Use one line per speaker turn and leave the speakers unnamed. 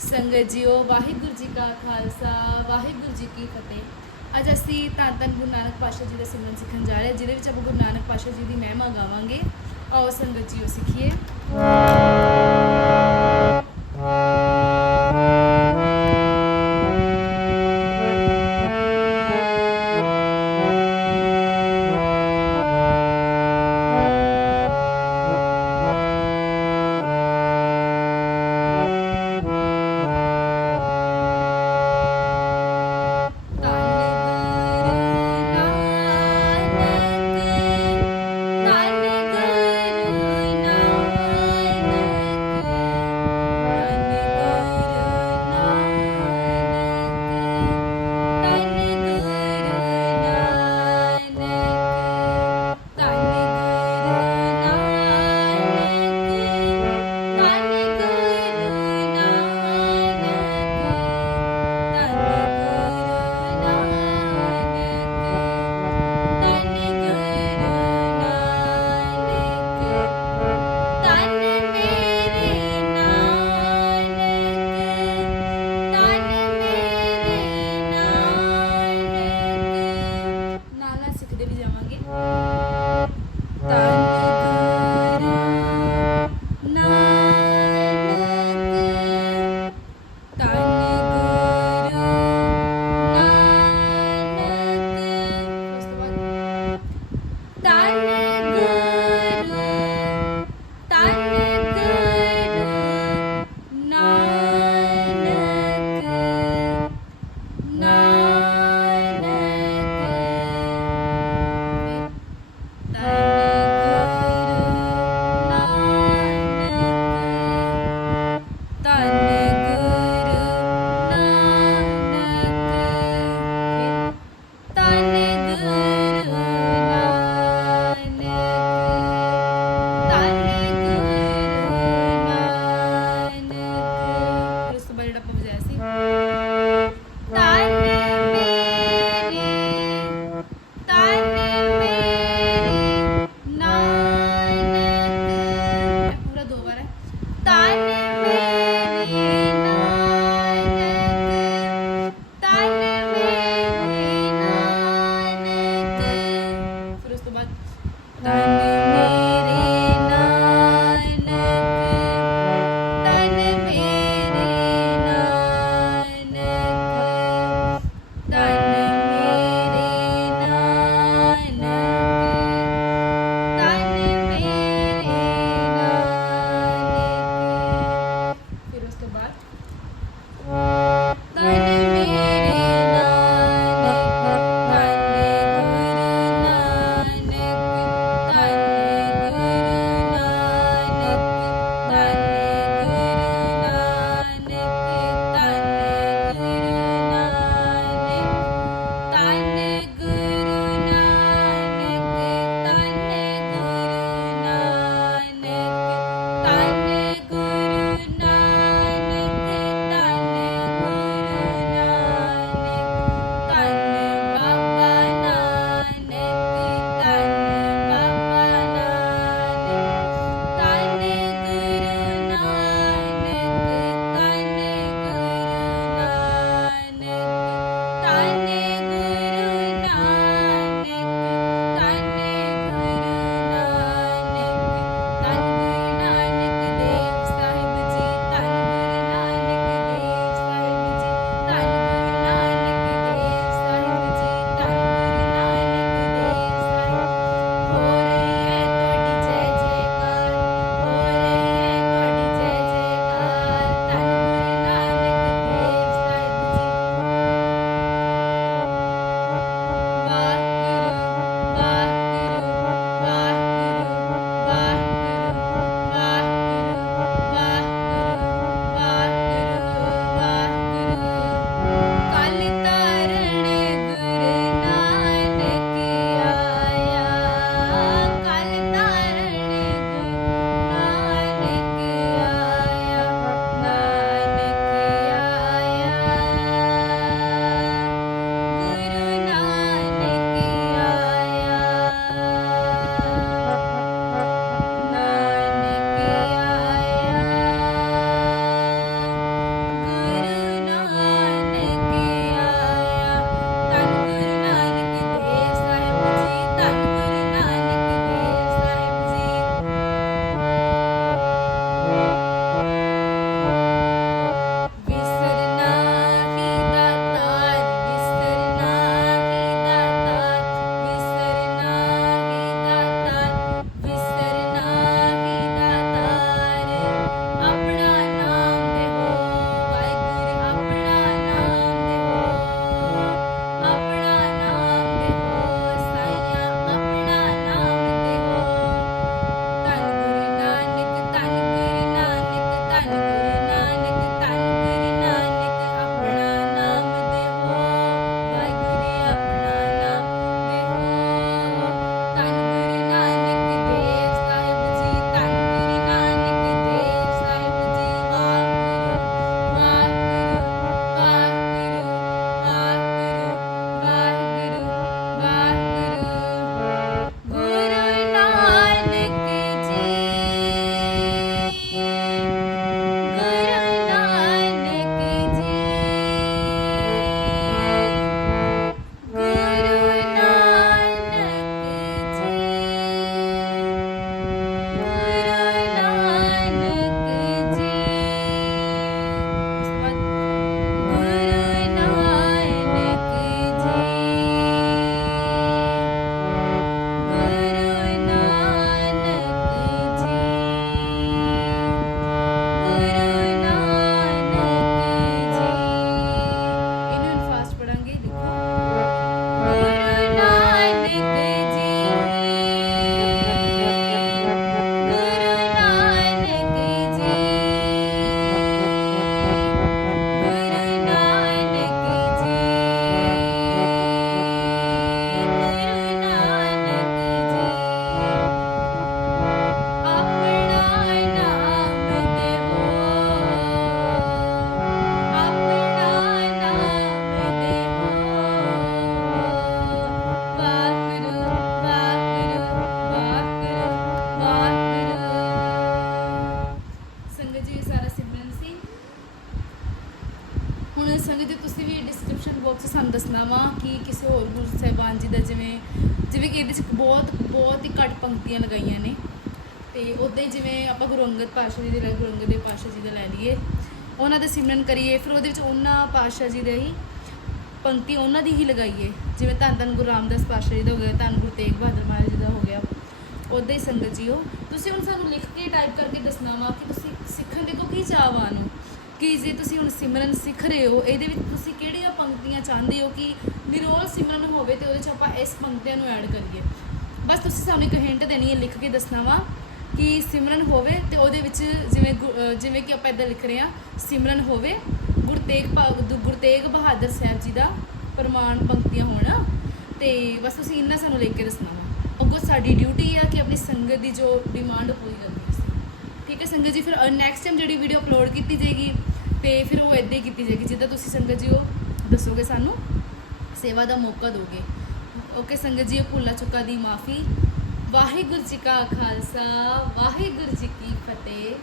ਸੰਗਤ ਜੀਓ, ਵਾਹਿਗੁਰੂ ਜੀ ਕਾ ਖਾਲਸਾ, ਵਾਹਿਗੁਰੂ ਜੀ ਕੀ ਫਤਿਹ। ਅੱਜ ਅਸੀਂ ਧੰਨ ਧੰਨ ਗੁਰੂ ਨਾਨਕ ਪਾਤਸ਼ਾਹ ਜੀ ਦਾ ਸਿਮਰਨ ਸਿੱਖਣ ਜਾ ਰਹੇ ਹਾਂ, ਜਿਹਦੇ ਵਿੱਚ ਆਪਾਂ ਗੁਰੂ ਨਾਨਕ ਪਾਤਸ਼ਾਹ ਜੀ ਦੀ ਮਹਿਮਾ ਗਾਵਾਂਗੇ। ਆਓ ਸੰਗਤ ਜੀਓ ਸਿੱਖੀਏ। ਵੀ ਜਾਵਾਂਗੇ। ਤਾਂ 打你 đây. ਕਿਸੇ ਹੋਰ ਗੁਰੂ ਸਾਹਿਬਾਨ ਜੀ ਦਾ ਜਿਵੇਂ ਜਿਵੇਂ ਕਿ ਇਹਦੇ 'ਚ ਬਹੁਤ ਬਹੁਤ ਹੀ ਘੱਟ ਪੰਕਤੀਆਂ ਲਗਾਈਆਂ ਨੇ। ਤੇ ਉਦਾਂ ਹੀ ਜਿਵੇਂ ਆਪਾਂ ਗੁਰੂ ਅੰਗਦ ਪਾਤਸ਼ਾਹ ਜੀ ਦੇ ਲੈ, ਗੁਰੂ ਅੰਗਦ ਦੇਵ ਪਾਤਸ਼ਾਹ ਜੀ ਦਾ ਲੈ ਲਈਏ। ਉਹਨਾਂ ਦੇ ਸਿਮਰਨ ਕਰੀਏ, ਫਿਰ ਉਹਦੇ ਵਿੱਚ ਉਹਨਾਂ ਪਾਤਸ਼ਾਹ ਜੀ ਦੇ ਹੀ ਪੰਕਤੀ ਉਹਨਾਂ ਦੀ ਹੀ ਲਗਾਈਏ। ਜਿਵੇਂ ਧੰਨ ਧੰਨ ਗੁਰੂ ਰਾਮਦਾਸ ਪਾਤਸ਼ਾਹ ਜੀ ਦਾ ਹੋ ਗਿਆ, ਧੰਨ ਗੁਰੂ ਤੇਗ ਬਹਾਦਰ ਮਹਾਰਾਜ ਜੀ ਦਾ ਹੋ ਗਿਆ। ਉਦਾਂ ਹੀ ਸੰਗਤ ਜੀਓ। ਤੁਸੀਂ ਹੁਣ ਸਾਨੂੰ ਲਿਖ ਕੇ ਟਾਈਪ ਕਰਕੇ ਦੱਸਣਾ ਵਾ ਕਿ ਤੁਸੀਂ ਸਿੱਖਣ ਦੇ ਤੋਂ ਕੀ ਚਾਹਵਾਨ ਹੋ? ਕਿ ਜੇ ਤੁਸੀਂ ਹੁਣ ਸਿਮਰਨ ਸਿੱਖ ਰਹੇ ਹੋ, ਇਹਦੇ ਵਿੱਚ ਤੁਸੀਂ ਕਿਹੜੀਆਂ ਪੰਕਤੀਆਂ ਚਾਹੁੰਦੇ ਹੋ ਕਿ ਨਿਰੋਲ ਸਿਮਰਨ ਹੋਵੇ ਤੇ ਉਹਦੇ 'ਚ ਆਪਾਂ ਇਸ ਪੰਕਤੀਆਂ ਨੂੰ ਐਡ ਕਰੀਏ? ਬਸ ਤੁਸੀਂ ਸਾਨੂੰ ਇੱਕ ਹਿੰਟ ਦੇਣੀ ਹੈ, ਲਿਖ ਕੇ ਦੱਸਣਾ ਵਾ ਕਿ ਸਿਮਰਨ ਹੋਵੇ ਤੇ ਉਹਦੇ ਵਿੱਚ ਜਿਵੇਂ ਗੁ- ਜਿਵੇਂ ਕਿ ਆਪਾਂ ਇੱਦਾਂ ਲਿਖ ਰਹੇ ਹਾਂ, ਸਿਮਰਨ ਹੋਵੇ, ਗੁਰੂ ਤੇਗ ਬਹਾ- ਗੁ- ਗੁਰੂ ਤੇਗ ਬਹਾਦਰ ਸਾਹਿਬ ਜੀ ਦਾ ਪ੍ਰਮਾਣ ਪੰਕਤੀਆਂ ਹੋਣ ਤੇ ਬਸ ਤੁਸੀਂ ਇਹਨਾਂ ਸਾਨੂੰ ਲਿਖ ਕੇ ਦੱਸਣਾ ਵਾ। ਅੱਗੋਂ ਸਾਡੀ ਡਿਊਟੀ ਆ ਕਿ ਆਪਣੀ ਸੰਗਤ ਦੀ ਜੋ ਡਿਮਾਂਡ ਪੂਰੀ ਕਰਨੀ। ਠੀਕ ਹੈ ਸੰਗਤ ਜੀ, ਫਿਰ ਨੈਕਸਟ ਟਾਈਮ ਜਿਹੜੀ ਵੀਡੀਓ ਅਪਲੋਡ ਕੀਤੀ ਜਾਏਗੀ, ਤੇ ਫਿਰ ਉਹ ਇਦਾਂ ਹੀ ਕੀਤੀ ਜਾਏਗੀ, ਜਿੱਦਾਂ ਤੁਸੀਂ ਸੰਗਤ ਜੀ ਉਹ ਦੱਸੋਗੇ ਸਾਨੂੰ, ਸੇਵਾ ਦਾ ਮੌਕਾ ਦੋਗੇ। ਓਕੇ ਸੰਗਤ ਜੀ ਭੁੱਲਾ ਚੁੱਕਾ ਦੀ ਮਾਫੀ। ਵਾਹਿਗੁਰੂ ਜੀ ਕਾ ਖਾਲਸਾ, ਵਾਹਿਗੁਰੂ ਜੀ ਕੀ ਫਤਿਹ।